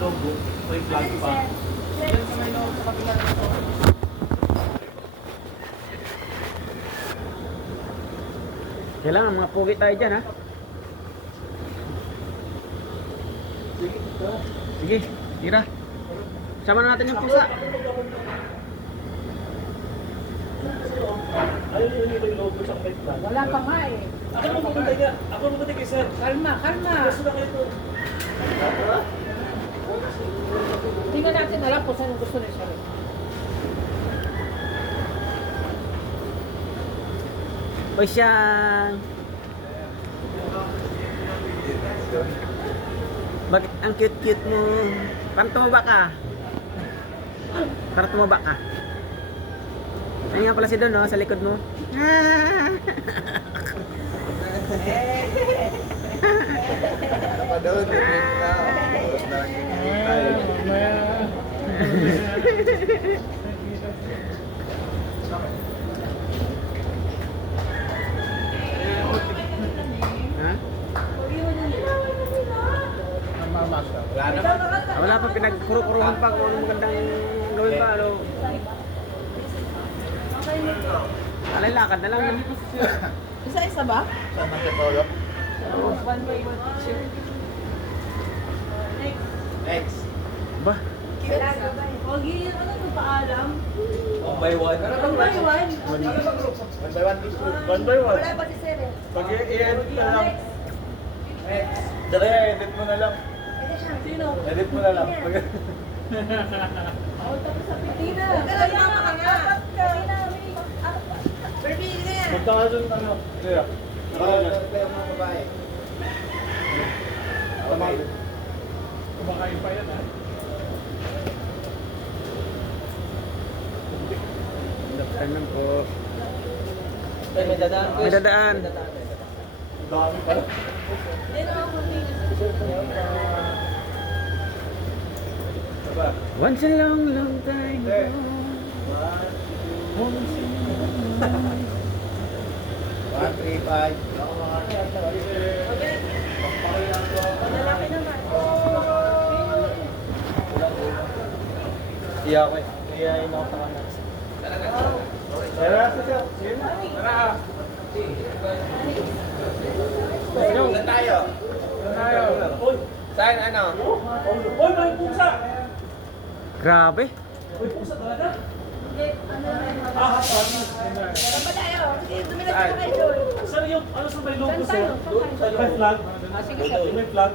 logo. May flag pa. Yan sa may logo sa kapila nito. Kailangan mga pugi tayo dyan, ha? Sige, tira. Sama na natin yung pusa. Ayun yung logo sa may flag. Wala pa nga eh. Ako mabuti niya. Ako mabuti kay sir. Kalma, kalma. Gusto na kayo ito. Tingnan natin alam kung saan gusto ni Sir. O siyang. Bakit ang cute-cute mo? Parang tumaba ka. Parang tumaba ka. Ayun nga pala si Don, no? Sa likod mo. Apa doon? Tapos nakikita tayo. Ha? Wala naman. Wala pa, pinagkuro-kuruhan pa kung anong magandang gawin pa, ano? Alay, lakad na lang. Isa-isa ba? Saan magkatulog? One by one. Next. Ba? Huwag yun, ano ito paalam? One by one. One by one. One by one, please. One by one. Wala pa si Sir eh. Pag i-edit na lang. Next. Dali, edit mo na lang. Sino? Edit mo na lang. Ako tapos sa Pitina. Kaya nga, apat ka. Baby, na yan. Punta ka dun, ano? Kaya. Tayo mga babae. Okay. Kumakain pa yan, ha? Dapanan po. Ay, may dadaan. May dadaan. Dami pa. Hindi na ako Diba? Once a long, long time ago. One, three, five. Lalaki naman. Iya ako eh. Kaya inaw sa kanan. Tara, sir. Tara. Saan tayo? Tayo. Uy, Saan ano? uy, may pusa. Grabe. May pusa talaga. Ano na Ah, hapon. ba tayo? Sige, dumilas na kayo, Joy. Sir, yung ano sa may logo, Saan sir? tayo? Saan tayo? May flag. Ah, sige, sir. May flag.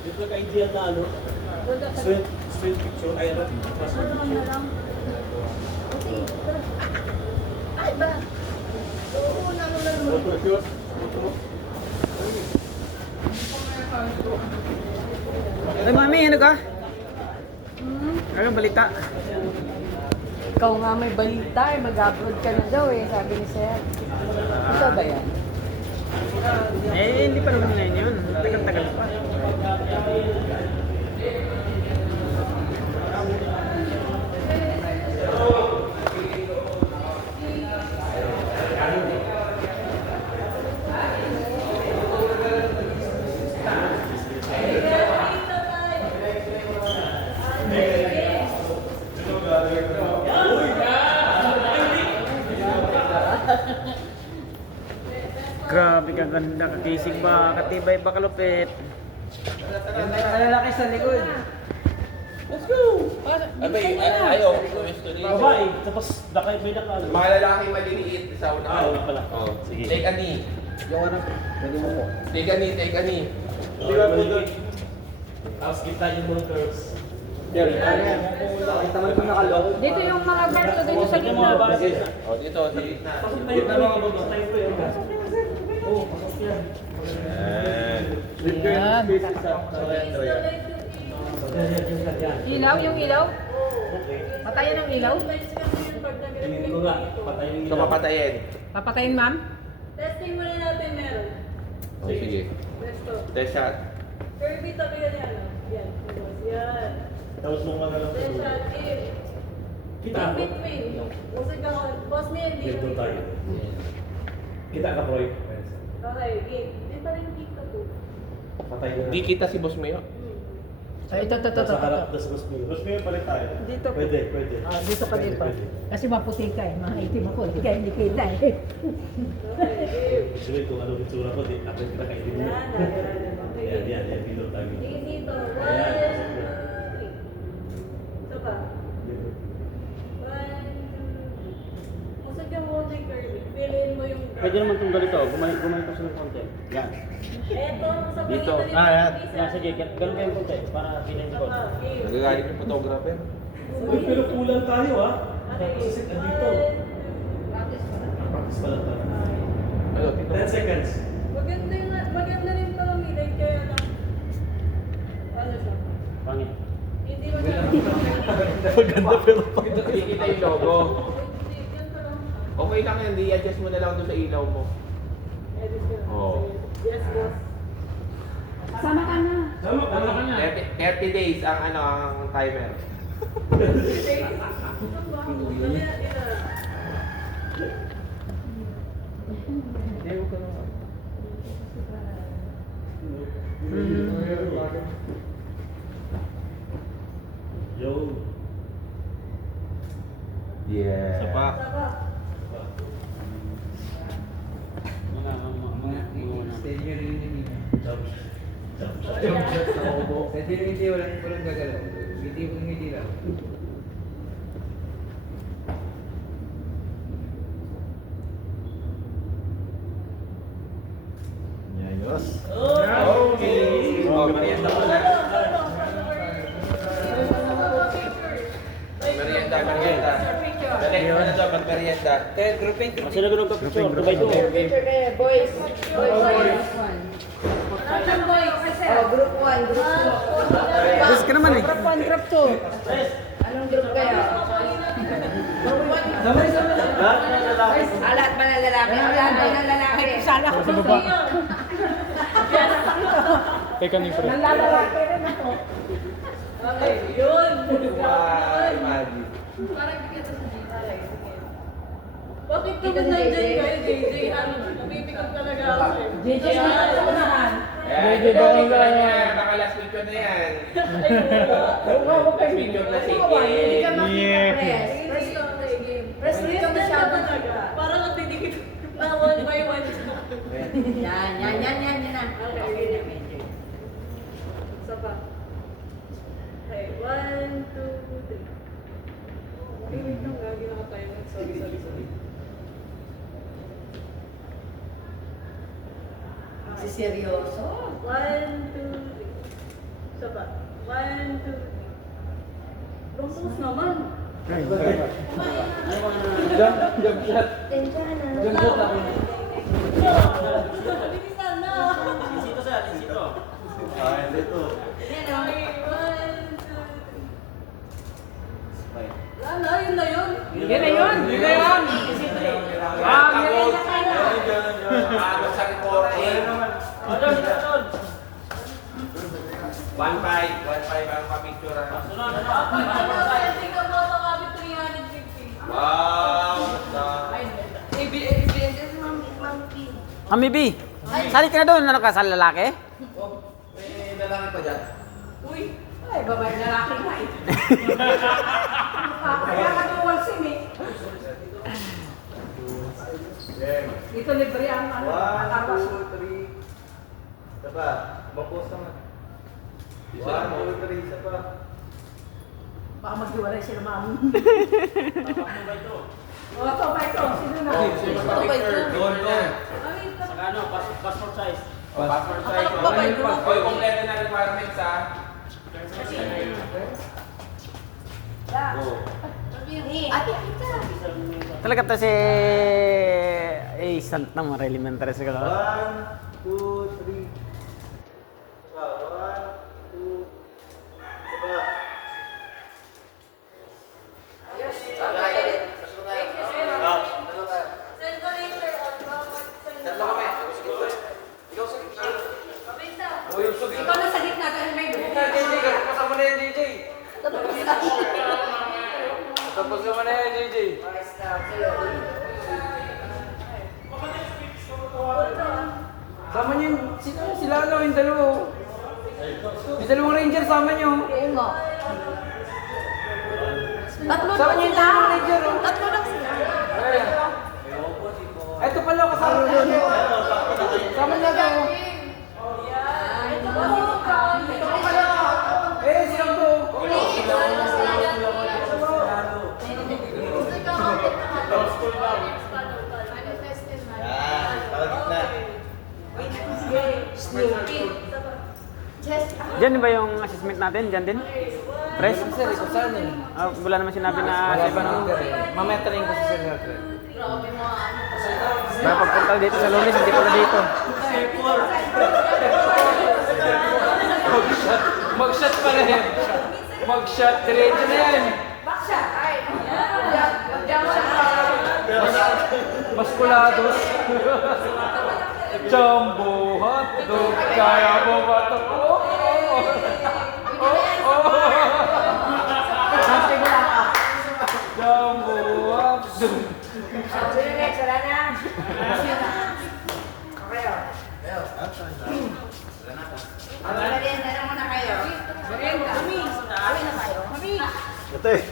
Dito kay Indian na ano. Doon daw sa- Straight picture. Ayun na. Doon naman na lang. Okay, tara. Ay, ba? Oo, nalulan mo. Photo shoot. Ay, mami, ano ka? Anong balita? Ikaw nga may balita eh, mag-upload ka na daw eh, sabi ni Sir. Ito ba yan? Eh, hindi pa naman ngayon yun. Tagal-tagal pa. Grabe ka ganda, kakisig ba, katibay ba, kalupit. Lalaki sa likod. Let's go! Abay, ayaw. Babae, tapos nakay may nakalo. Mga lalaki maliliit. Isa una. Ah, wala pala. Oh. Sige. Take a knee. Yung ano, pwede mo po. Take a knee, take a knee. Di ba po doon? Tapos kita yung mga curves. There. Taman ko nakalok. Dito yung mga barko dito sa Yung gitna. mga base. Oh, dito, sa gitna. Pasok tayo pa mga bago. Tayo pa yun. Oo, pasok yan. Yan. Ilaw, yung ilaw? Patayin ang ilaw? Tingin ko nga, patayin Ito papatayin. Papatayin, ma'am? Testing muna natin meron. Oh, sige. Resto. Test shot. Kirby, tabi yan yan. Yan. Yan. Tapos mo nga lang sa Test dulo. shot. In. Kita In ako. between. Musig ako. Boss me, hindi. Dito tayo. Kita ka, Roy. Okay, game. Di pa rin kick ka po. Patay na. Di kita si Boss Mayo. Ay, ito. Sa harap na sa Rosmeo. Rosmeo palit tayo. Dito. Pwede. Ah, dito ka Pwede, dito. pwede. Kasi maputi ka eh. Mahaitim ako. Hindi ka hindi kita eh. Sabi kung ano itsura ko, di ako yung kinakainin mo. Yan. Dito tayo. Dito. Ayan. 1, 2, 3. Isa pa. 1, 2, 3. Kung sadya mo yung curve, piliin mo yung Pwede naman itong ganito. Gumay ko sa ng konti. Yan. Eto, sa Dito. pagitan Yan. Yan, sige. Ganun kayo konti. Para pinayin ko. Nagagalit yung photographer. Uy, pero kulang tayo ha. Okay. Kasi andito. Practice pa lang tayo. Ano, tito? 10 seconds. Maganda rin to, like kaya lang. Ano siya? Pangit. Hindi maganda. Maganda pero Hindi kita yung logo. Hindi, ganito lang. Okay lang yan, i-adjust mo na lang doon sa ilaw mo. Edit ko. Oo. Yes, boss. Sama ka na. Sama ka na. 30 days ang timer. Yo. Yeah. Sapa. Jump. Hindi, walang gagalaw. Hindi lang. Yayos. Okay. Oh, merienda mo na. Merienda. Dali, ano daw, mag-merienda. Kaya grouping. Masunod ko ng picture. 2x2. Picture kayo, boys. Boys. Oh, group 1, group 2. Bus ka naman eh. Group 1, group 2. Anong group kayo? Group 1. Lahat ba ng lalaki? Lahat ba ng lalaki? Sana ko sa baba. Teka ni Fred. Nalalaki rin ako. Okay, yun. Imagine. Parang bigyan sa bakit naman nandiyan kayo, JJ? Ano, pumipikot talaga ako sa'yo. JJ, ano ka unahan? Ayan, ito daw na. Baka last picture na yan. Last picture na si Hindi ka Ken. makita-press. Press Hindi hindi ka ka masyado. talaga. Parang ang tinikit. One by one. Yan na. Okay na, medyo. Isa pa. Okay, 1, 2, 3. Okay, wait lang. Gagi na ka tayo. Sorry. Si seryoso. 1, 2, 3. Isa pa. 1, 2, 3. Lumpos naman. Jump shot. Bilisan na. Dito sa, dito. Ay, dito. Okay, 1, 2, 3. Wala na, yun na yun. Yan na yun. Sa report. 1.5 ang pa-picture. Hindi ka mo makapit 350. Wow! Mami B. Sali ka na doon. Ano ka sa lalaki? May lalaki pa dyan. Uy, Ay, babae na laki nga eh. Kaya ka tuwal sim eh. Dito libre ang ano. 1, 2, 3. Sapa. Bakos naman. 1, 2, 3. Sapa. Baka maghiwalay sila mami. O, ito ba ito? Sino na? Doon. mami, Saka ano, passport size. Passport size. Oy, kompleto na requirements ha. Go. Ate, kita. Talaga to si... Sant na mo, elementary siguro. 1, 2, 3. Sapa. 1, 2. Sapa. send ko later. Tatlo kami. Ikaw sa gitna. Uy, yung sugit. Ikaw na sa gitna ka may JJ, kasama na yan, JJ. Tapos naman na yan, JJ. Sama niyo sila ano, yung dalawa. May dalawang ranger sama nyo. Oo nga. Tatlo Sama lang niyo yung sila. dalawang ranger, oh. Tatlo lang sila. Ito pala kasama nyo. Sama niya to. Eh, silang to. Yan, palagit na. Diyan ba yung assessment natin? Diyan din? Press? Sir, ito saan eh? Wala naman sinabi na Wala sa pa iba, no? naman eh. Mamaya tanongin ko sa Sir Rafael. Baka pagpunta dito sa Lunes, hindi pala dito. Mag-shot pa rin. Mag-shot. Diretso na yan. Maskulados. Jumbo hotdog. Kaya mo ba ito? Jumbo hotdog. Ito eh.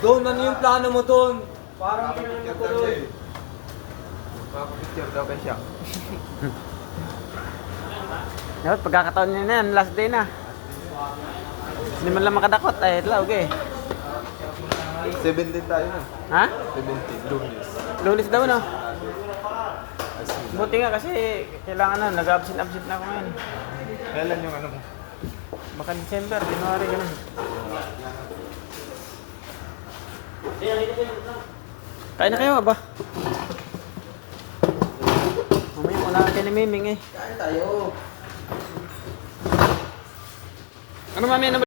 Doon, ano yung plano mo doon? Parang pinatuloy. Papa-picture daw kay siya. Dapat pagkakataon niya na yan, last day na. Hindi man lang makadakot, ay ito okay. 17 tayo na. Ha? 17, Lunes. Lunes daw, no? Buti nga kasi kailangan na, nag-absent na ako ngayon. Kailan yung ano mo? Baka December, January, ganun. Kain na kayo, ba? Mamaya unahan kayo ni Miming eh. Kain tayo. Ano mamaya na